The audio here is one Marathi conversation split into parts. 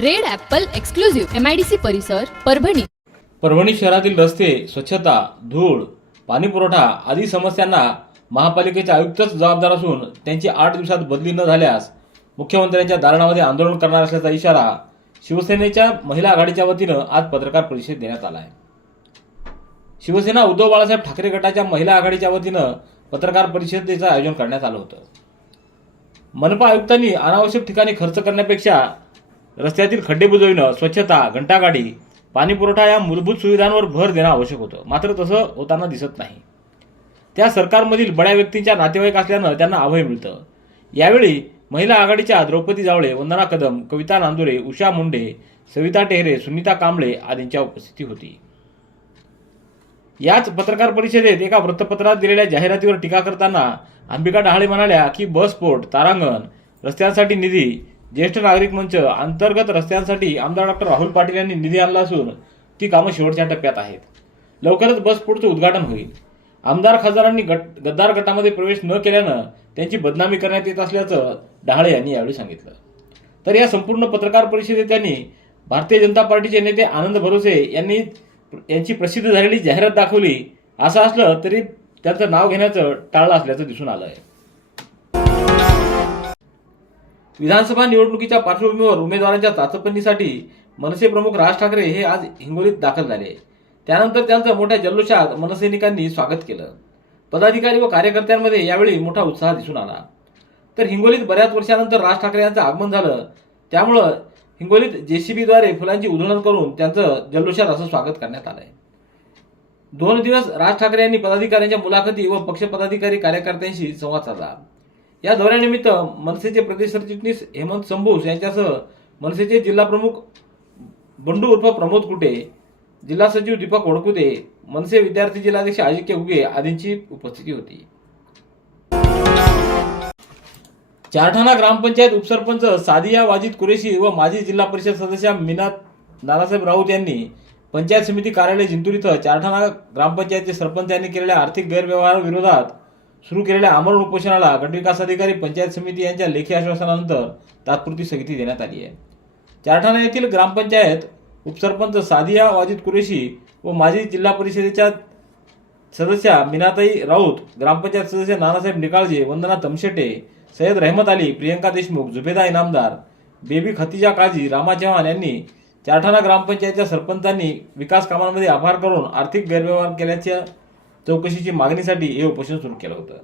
Red apple exclusive MIDC परिसर परभणी. परभणी शहरातील रस्ते स्वच्छता धूळ पाणी पुरवठा आदी समस्यांना महापालिकेचे आयुक्तच जबाबदार असून त्यांची आठ दिवसात बदली न झाल्यास मुख्यमंत्र्यांच्या दालनामध्ये आंदोलन करणार असल्याचा इशारा शिवसेनेच्या महिला आघाडीच्या वतीनं आज पत्रकार परिषद देण्यात आला आहे. शिवसेना उद्धव बाळासाहेब ठाकरे गटाच्या महिला आघाडीच्या वतीनं पत्रकार परिषदेचं आयोजन करण्यात आलं होतं. मनपा आयुक्तांनी अनावश्यक ठिकाणी खर्च करण्यापेक्षा रस्त्यातील खड्डे बुजविणं स्वच्छता घंटागाडी पाणीपुरवठा या मूलभूत सुविधांवर भर देणं आवश्यक होतं. मात्र तसं होताना दिसत नाही. त्या सरकारमधील बड्या व्यक्तींच्या नातेवाईक असल्यानं त्यांना अभय मिळतं. यावेळी महिला आघाडीच्या द्रौपदी जावळे वंदना कदम कविता नांदुरे उषा मुंडे सविता टेहरे सुनीता कांबळे आदींच्या उपस्थिती होती. याच पत्रकार परिषदेत एका वृत्तपत्रात दिलेल्या जाहिरातीवर टीका करताना अंबिका डहाळे म्हणाल्या की बस तारांगण रस्त्यांसाठी निधी ज्येष्ठ नागरिक मंच अंतर्गत रस्त्यांसाठी आमदार डॉक्टर राहुल पाटील यांनी निधी आणला असून ती कामं शेवटच्या टप्प्यात आहेत. लवकरच बस पुढचं उद्घाटन होईल. आमदार खासदारांनी गट गद्दार गटामध्ये प्रवेश न केल्यानं त्यांची बदनामी करण्यात येत असल्याचं डहाळे यांनी यावेळी सांगितलं. तर या संपूर्ण पत्रकार परिषदेत त्यांनी भारतीय जनता पार्टीचे नेते आनंद भरोसे यांनी यांची प्रसिद्ध झालेली जाहिरात दाखवली. असं असलं तरी त्यांचं नाव घेण्याचं टाळलं असल्याचं दिसून आलं आहे विधानसभा निवडणुकीच्या पार्श्वभूमीवर उमेदवारांच्या चाचपणीसाठी मनसे प्रमुख राज ठाकरे हे आज हिंगोलीत दाखल झाले. त्यानंतर त्यांचं मोठ्या जल्लोषात मनसैनिकांनी स्वागत केलं. पदाधिकारी व कार्यकर्त्यांमध्ये यावेळी मोठा उत्साह दिसून आला. तर हिंगोलीत बऱ्याच वर्षानंतर राज ठाकरे यांचं आगमन झालं. त्यामुळं हिंगोलीत जेसीबीद्वारे फुलांची उधळण करून त्यांचं जल्लोषात असं स्वागत करण्यात आलंय. दोन दिवस राज ठाकरे यांनी पदाधिकाऱ्यांच्या मुलाखती व पक्ष पदाधिकारी कार्यकर्त्यांशी संवाद साधला. या दौऱ्यानिमित्त मनसेचे प्रदेश सरचिटणीस हेमंत संभूस यांच्यासह मनसेचे जिल्हा प्रमुख बंडू उर्फ प्रमोद कुटे जिल्हा सचिव दीपक वडकुते मनसे विद्यार्थी जिल्हाध्यक्ष अजिक्य उगे आदींची उपस्थिती होती. चारठाणा ग्रामपंचायत उपसरपंच सादिया वाजिद कुरेशी व माजी जिल्हा परिषद सदस्य मीनात नानासाहेब राऊत यांनी पंचायत समिती कार्यालय जिंतूर इथं चारठाणा ग्रामपंचायतचे सरपंच यांनी केलेल्या आर्थिक गैरव्यवहाराविरोधात सुरू केलेल्या आमरण उपोषणाला गटविकास अधिकारी पंचायत समिती यांच्या लेखी आश्वासनानंतर तात्पुरती स्थगिती देण्यात आली आहे. चारठाणा येथील ग्रामपंचायत उपसरपंच सादिया वाजिद कुरेशी व माजी जिल्हा परिषदेच्या सदस्या मीनाताई राऊत ग्रामपंचायत सदस्य नानासाहेब निकाळजे वंदना तमशेटे सय्यद रहमत अली प्रियंका देशमुख जुबेदा इनामदार बेबी खतिजा काजी रामा चव्हाण यांनी चारठाणा ग्रामपंचायतच्या सरपंचांनी विकास कामांमध्ये आभार करून आर्थिक गैरव्यवहार केल्याच्या चौकशीची मागणीसाठी हे उपोषण सुरू केलं होतं.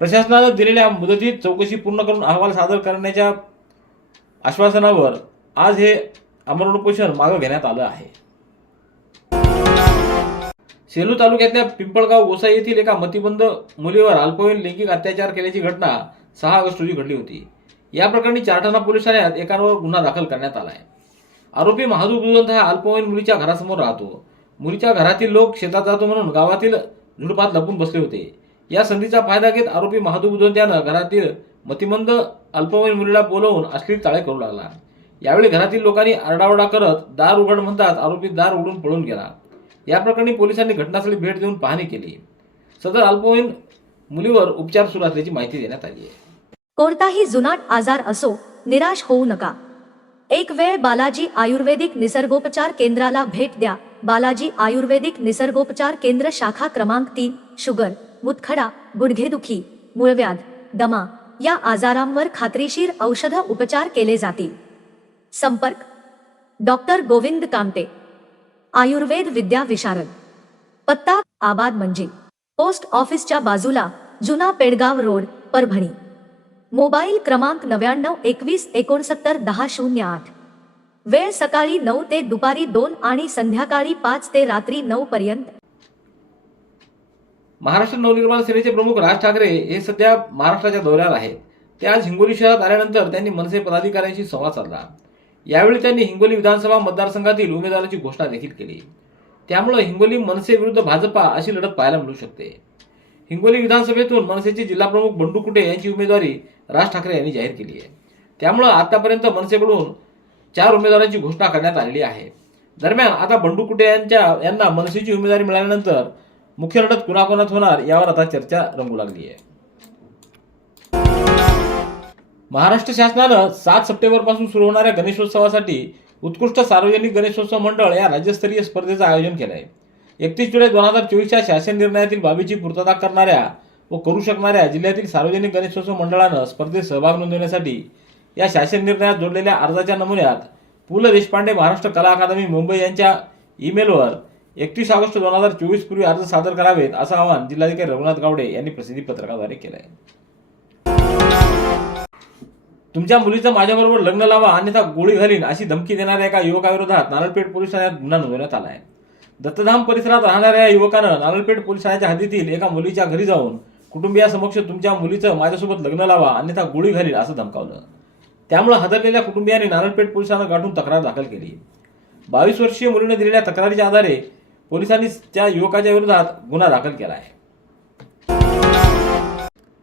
प्रशासनानं दिलेल्या मुदतीत चौकशी पूर्ण करून अहवाल सादर करण्याच्या आश्वासनावर आज हे अमरण उपोषण मागं घेण्यात आलं आहे. सेलू तालुक्यातल्या पिंपळगाव गोसाई येथील एका मतिबंद मुलीवर अल्पवयीन लैंगिक अत्याचार केल्याची घटना सहा ऑगस्ट रोजी घडली होती. या प्रकरणी चारठाणा पोलीस ठाण्यात एकावर गुन्हा दाखल करण्यात आला आहे आरोपी महादूर गुरुवंत हा अल्पवयीन मुलीच्या घरासमोर राहतो. मुलीच्या घरातील लोक शेतात जातो म्हणून गावातील झुडपात लपून बसले होते. या संधीचा फायदा घेत आरोपी महादू बुजवंत त्यानं घरातील मतिमंद अल्पवयीन मुलीला बोलवून अश्लील चाळे करू लागला. यावेळी घरातील लोकांनी आरडाओरडा करत दार उघड म्हणतात आरोपी दार उघडून पळून गेला. या प्रकरणी पोलिसांनी घटनास्थळी भेट देऊन पाहणी केली. सदर अल्पवयीन मुलीवर उपचार सुरू असल्याची माहिती देण्यात आली आहे. कोणताही जुनाट आजार असो निराश होऊ नका. एक वेळ बालाजी आयुर्वेदिक निसर्गोपचार केंद्राला भेट द्या. बालाजी आयुर्वेदिक निसर्गोपचार केंद्र शाखा क्रमांक तीन शुगर मुतखडा गुडघेदुखी मूळव्याध दमा या आजारांवर खात्रीशीर औषध उपचार केले जातील. संपर्क. डॉक्टर गोविंद कामटे आयुर्वेद विद्या विशारद. पत्ता आबाद म्हणजे पोस्ट ऑफिसच्या बाजूला जुना पेडगाव रोड परभणी. मोबाईल क्रमांक नव्याण्णव एकवीस एकोणसत्तर दहा शून्य आठ. वेळ सकाळी नऊ ते दुपारी दोन आणि संध्याकाळी पाच ते रात्री नऊ पर्यंत. महाराष्ट्र नवनिर्माण सेनेचे प्रमुख राज ठाकरे हे सध्या महाराष्ट्राच्या दौऱ्यावर आहेत. ते आज हिंगोली शहरात आल्यानंतर त्यांनी मनसे पदाधिकाऱ्यांशी संवाद साधला. यावेळी त्यांनी हिंगोली विधानसभा मतदारसंघातील उमेदवाराची घोषणा देखील केली. त्यामुळे हिंगोली मनसे विरुद्ध भाजपा अशी लढत पाहायला मिळू शकते. हिंगोली विधानसभेतून मनसेचे जिल्हाप्रमुख बंडू कुटे यांची उमेदवारी राज ठाकरे यांनी जाहीर केली आहे. त्यामुळं आतापर्यंत मनसेकडून चार उमेदवारांची घोषणा करण्यात आलेली आहे. दरम्यान आता बंडू कुटे यांच्या यांना मनसेची उमेदवारी मिळाल्यानंतर मुख्य लढत कुणाकोणात होणार यावर आता चर्चा रंगू लागली आहे. महाराष्ट्र शासनानं सात सप्टेंबरपासून सुरू होणाऱ्या गणेशोत्सवासाठी उत्कृष्ट सार्वजनिक गणेशोत्सव मंडळ या राज्यस्तरीय स्पर्धेचं आयोजन केलं आहे एकतीस जुलै दोन हजार चोवीसच्या शासन निर्णयातील बाबीची पूर्तता करणाऱ्या व करू शकणाऱ्या जिल्ह्यातील सार्वजनिक गणेशोत्सव मंडळानं स्पर्धेत सहभाग नोंदवण्यासाठी या शासन निर्णयात जोडलेल्या अर्जाच्या नमुन्यात पु ल देशपांडे महाराष्ट्र कला अकादमी मुंबई यांच्या ईमेलवर एकतीस ऑगस्ट दोन हजार चोवीस पूर्वी अर्ज सादर करावेत असं आवाहन जिल्हाधिकारी रघुनाथ गावडे यांनी प्रसिद्धी पत्रकाद्वारे केलं आहे तुमच्या मुलीचं माझ्याबरोबर लग्न लावा अन्यथा गोळी घालीन अशी धमकी देणाऱ्या एका युवकाविरोधात नारळपेठ पोलीस ठाण्यात गुन्हा नोंदवण्यात आला आहे दत्तधाम परिसरात राहणाऱ्या या युवकानं नारळपेठ पोलीस ठाण्याच्या हद्दीतील एका मुलीच्या घरी जाऊन कुटुंबियासमक्ष तुमच्या मुलीचं माझ्यासोबत लग्न लावा अन्यथा गोळी घालील असं धमकावलं. त्यामुळे हादरलेल्या कुटुंबियांनी नारायणपेठ पोलिसांना गाठून तक्रार दाखल केली. बावीस वर्षीय मुलीने दिलेल्या तक्रारीच्या आधारे पोलिसांनी त्या युवकाच्या विरोधात गुन्हा दाखल केला आहे.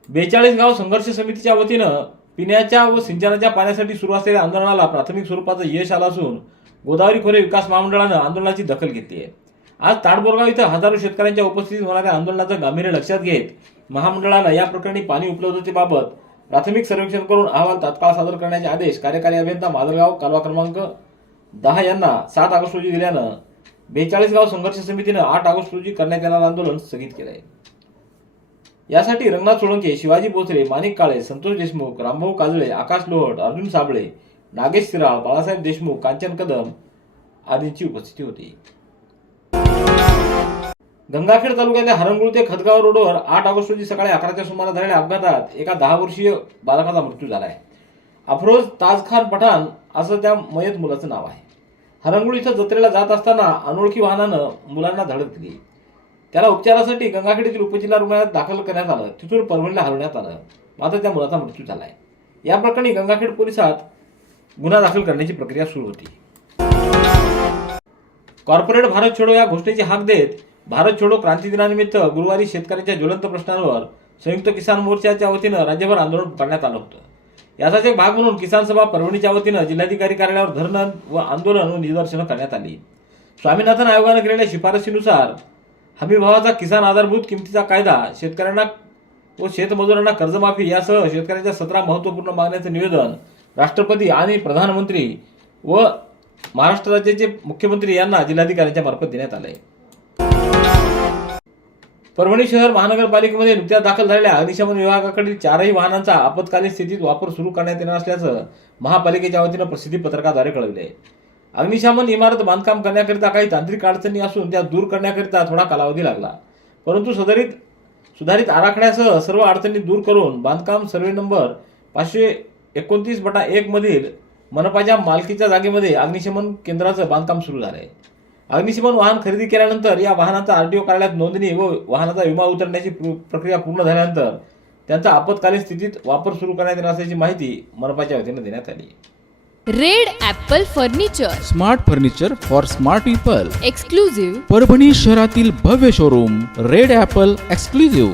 बेचाळीस गाव संघर्ष समितीच्या वतीनं पिण्याच्या व सिंचनाच्या पाण्यासाठी सुरू असलेल्या आंदोलनाला प्राथमिक स्वरूपाचं यश आलं असून गोदावरी खोरे विकास महामंडळानं आंदोलनाची दखल घेतली आहे. आज ताडबोरगाव इथं हजारो शेतकऱ्यांच्या उपस्थितीत होणाऱ्या आंदोलनाचं गांभीर्य लक्षात घेत महामंडळानं या प्रकरणी पाणी उपलब्धतेबाबत प्राथमिक सर्वेक्षण करून अहवाल तात्काळ सादर करण्याचे आदेश कार्यकारी अभियंता माजलगाव कालवा क्रमांक दहा यांना सात ऑगस्ट रोजी दिल्यानं बेचाळीस गाव संघर्ष समितीनं आठ ऑगस्ट रोजी करण्यात येणारं आंदोलन स्थगित केलं आहे यासाठी रंगनाथ सोळंके शिवाजी बोचरे माणिक काळे संतोष देशमुख रामभाऊ काजळे आकाश लोहट अर्जुन साबळे नागेश शिराळ बाळासाहेब देशमुख कांचन कदम आदींची उपस्थिती होती. गंगाखेड तालुक्यातल्या हरंगुळ ते खदगाव रोडवर आठ ऑगस्ट रोजी सकाळी अकराच्या सुमारास झालेल्या अपघातात एका दहा वर्षीय बालकाचा मृत्यू झाला आहे. अफरोज ताजखान पठाण असं त्या मयत मुलाचं नाव आहे. हरंगुळ इथं जत्रेला जात असताना अनोळखी वाहनानं मुलांना धडक दिली. त्याला उपचारासाठी गंगाखेड येथील उपजिल्हा रुग्णालयात दाखल करण्यात आलं. तिथून परभणीला हलवण्यात आलं. मात्र त्या मुलाचा मृत्यू झाला आहे या प्रकरणी गंगाखेड पोलिसात गुन्हा दाखल करण्याची प्रक्रिया सुरू होती. कॉर्पोरेट भारत छोडो या घोषणेची हाक देत भारत छोडो क्रांती दिनानिमित्त गुरुवारी शेतकऱ्यांच्या ज्वलंत प्रश्नांवर संयुक्त किसान मोर्चाच्या वतीनं राज्यभर आंदोलन करण्यात आलं होतं. याचाच एक भाग म्हणून किसान सभा परभणीच्या वतीनं जिल्हाधिकारी कार्यालयावर धरणं व आंदोलन व निदर्शनं करण्यात आली. स्वामीनाथन आयोगानं केलेल्या शिफारशीनुसार हमीभावाचा किसान आधारभूत किमतीचा कायदा शेतकऱ्यांना व शेतमजुरांना कर्जमाफी यासह शेतकऱ्यांच्या सतरा महत्त्वपूर्ण मागण्यांचं निवेदन राष्ट्रपती आणि प्रधानमंत्री व महाराष्ट्र राज्याचे मुख्यमंत्री यांना जिल्हाधिकाऱ्यांच्या मार्फत देण्यात आले परभणी शहर महानगरपालिकेमध्ये नुकत्याच दाखल झालेल्या अग्निशमन विभागाकडील चारही वाहनांचा आपत्कालीन स्थितीत वापर सुरू करण्यात येणार असल्याचं महापालिकेच्या वतीनं प्रसिद्धी पत्रकाद्वारे कळविले आहे. अग्निशमन इमारत बांधकाम करण्याकरिता काही तांत्रिक अडचणी असून त्या दूर करण्याकरिता थोडा कालावधी लागला. परंतु सुधारित सुधारित आराखड्यासह सर्व अडचणी दूर करून बांधकाम सर्वे नंबर पाचशे एकोणतीस बटा एक मधील मनपाच्या मालकीच्या जागेमध्ये अग्निशमन केंद्राचं बांधकाम सुरू झालं आहे अग्निशमन वाहन खरेदी केल्यानंतर या वाहनाचा आरटीओ कार्यालयात नोंदणी व वाहनाचा विमा उतरण्याची प्र- प्रक्रिया पूर्ण झाल्यानंतर त्यांचा आपत्कालीन स्थितीत वापर सुरू करण्यात येणार असल्याची माहिती मनपाच्या वतीनं देण्यात आली. Red Apple furniture. Smart furniture for smart people. Exclusive Parbhani शहरातील भव्य शोरूम रेड ॲपल एक्सक्लुझिव्ह.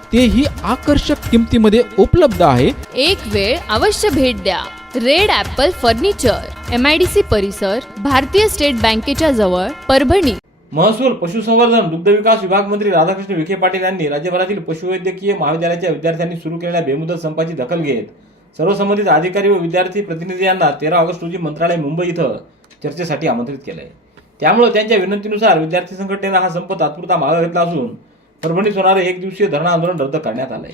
तेही आकर्षक किमतीमध्ये उपलब्ध आहे. एक वेळ अवश्य भेट द्या. Red apple furniture M I D C परिसर भारतीय स्टेट बँकेच्या जवळ परभणी. महसूल पशुसंवर्धन दुग्धविकास विभाग मंत्री राधाकृष्ण विखे पाटील यांनी राज्यभरातील पशुवैद्यकीय महाविद्यालयाच्या विद्यार्थ्यांनी सुरू केलेल्या बेमुदत संपाची दखल घेत सर्व संबंधित अधिकारी व विद्यार्थी प्रतिनिधी यांना तेरा ऑगस्ट रोजी मंत्रालय मुंबई इथं चर्चेसाठी आमंत्रित केलंय. त्यामुळे त्यांच्या विनंतीनुसार विद्यार्थी संघटनेनं हा संप तात्पुरता मागे घेतला असून परभणीत होणारे एक दिवसीय धरणं आंदोलन रद्द करण्यात आलंय.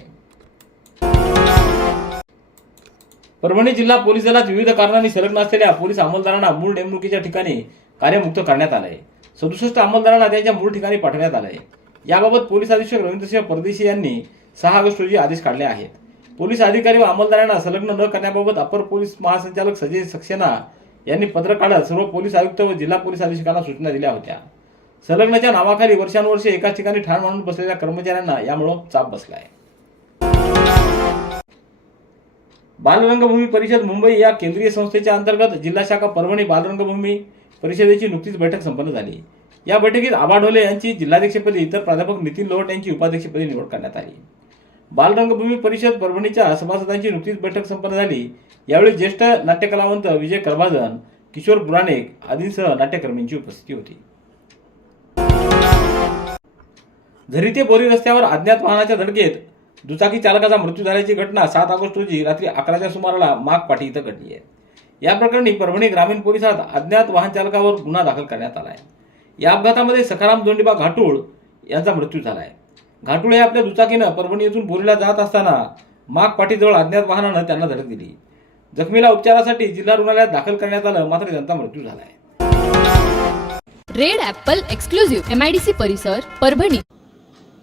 परभणी जिल्हा पोलीस दलात विविध कारणांनी संलग्न असलेल्या पोलीस अंमलदारांना मूळ नेमणुकीच्या ठिकाणी कार्यमुक्त करण्यात आलंय. सदुसष्ट अंमलदारांना त्यांच्या मूळ ठिकाणी पाठवण्यात आलं आहे याबाबत पोलीस अधीक्षक रवींद्रसिंह परदेशी यांनी सहा ऑगस्ट रोजी आदेश काढले आहेत. पोलीस अधिकारी व अंमलदारांना संलग्न न करण्याबाबत अपर पोलीस महासंचालक सजय सक्सेना यांनी पत्र काढत सर्व पोलीस आयुक्त व जिल्हा पोलीस अधीक्षकांना सूचना दिल्या होत्या. संलग्नच्या नावाखाली वर्षानुवर्षे एकाच ठिकाणी ठाण मांडून बसलेल्या कर्मचाऱ्यांना यामुळं चाप बसलाय. बालरंगभूमी परिषद मुंबई या केंद्रीय संस्थेच्या अंतर्गत जिल्हा शाखा परभणी बालरंगभूमी परिषदेची नुकतीच बैठक संपन्न झाली. या बैठकीत आबाढोले यांची जिल्हाध्यक्षपदी तर प्राध्यापक नितीन लोहट यांची उपाध्यक्षपदी निवड करण्यात आली. बालरंगभूमी परिषद परभणीच्या सभासदांची नुकतीच बैठक संपन्न झाली. यावेळी ज्येष्ठ नाट्यकलावंत विजय करभाजन किशोर बुराणेक आदींसह नाट्यकर्मींची उपस्थिती होती. झरी ते बोरी रस्त्यावर अज्ञात वाहनाच्या धडकेत दुचाकी चालकाचा मृत्यू झाल्याची घटना सात ऑगस्ट रोजी रात्री अकराच्या सुमाराला मागपाटी इथं घडली आहे. या प्रकरणी परभणी ग्रामीण पोलिसात अज्ञात वाहन चालकावर गुन्हा दाखल करण्यात आला आहे. या अपघातामध्ये सखाराम दोंडीबा घाटूळ यांचा मृत्यू झाला आहे. घाटूळ हे आपल्या दुचाकीनं परभणी येथून बोरीला जात असताना मागपाठीजवळ अज्ञात वाहनानं त्यांना धडक दिली. जखमीला उपचारासाठी जिल्हा रुग्णालयात दाखल करण्यात आलं मात्र त्यांचा मृत्यू झाला आहे. Red apple exclusive MIDC I C परिसर परभणी.